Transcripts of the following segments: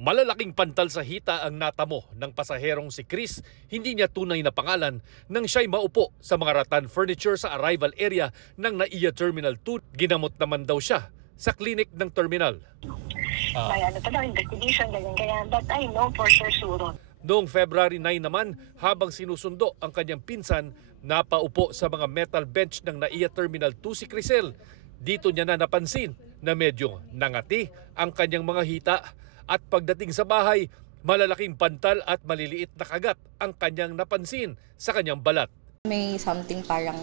Malalaking pantal sa hita ang natamo ng pasaherong si Chris, hindi niya tunay na pangalan, nang siya'y maupo sa mga rattan furniture sa arrival area ng NAIA Terminal 2. Ginamot naman daw siya sa klinik ng terminal. May ano pa daw, investigation, ganyan. But I know for sure. Noong February 9 naman, habang sinusundo ang kanyang pinsan, napaupo sa mga metal bench ng NAIA Terminal 2 si Crisel. Dito niya na napansin na medyo nangati ang kanyang mga hita. At pagdating sa bahay, malalaking pantal at maliliit na kagat ang kanyang napansin sa kanyang balat. May something parang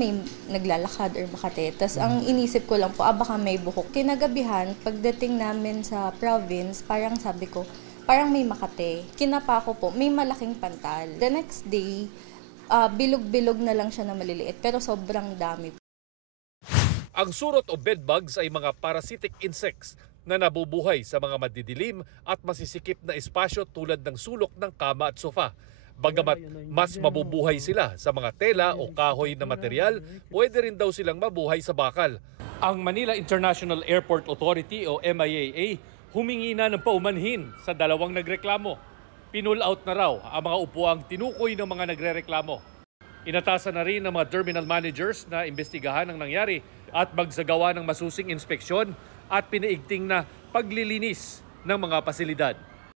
may naglalakad or makate. Tapos ang inisip ko lang po, baka may buhok. Kinagabihan, pagdating namin sa province, parang sabi ko, parang may makate. Kinapa ko po, may malaking pantal. The next day, bilog-bilog na lang siya na maliliit, pero sobrang dami. Ang surot o bedbugs ay mga parasitic insects na nabubuhay sa mga madidilim at masisikip na espasyo tulad ng sulok ng kama at sofa. Bagamat mas mabubuhay sila sa mga tela o kahoy na material, pwede rin daw silang mabuhay sa bakal. Ang Manila International Airport Authority o MIAA humingi na ng paumanhin sa dalawang nagreklamo. Pinull out na raw ang mga upuang tinukoy ng mga nagrereklamo. Inatasan na rin ng mga terminal managers na imbestigahan ang nangyari at magsagawa ng masusing inspeksyon at pinaigting na paglilinis ng mga pasilidad.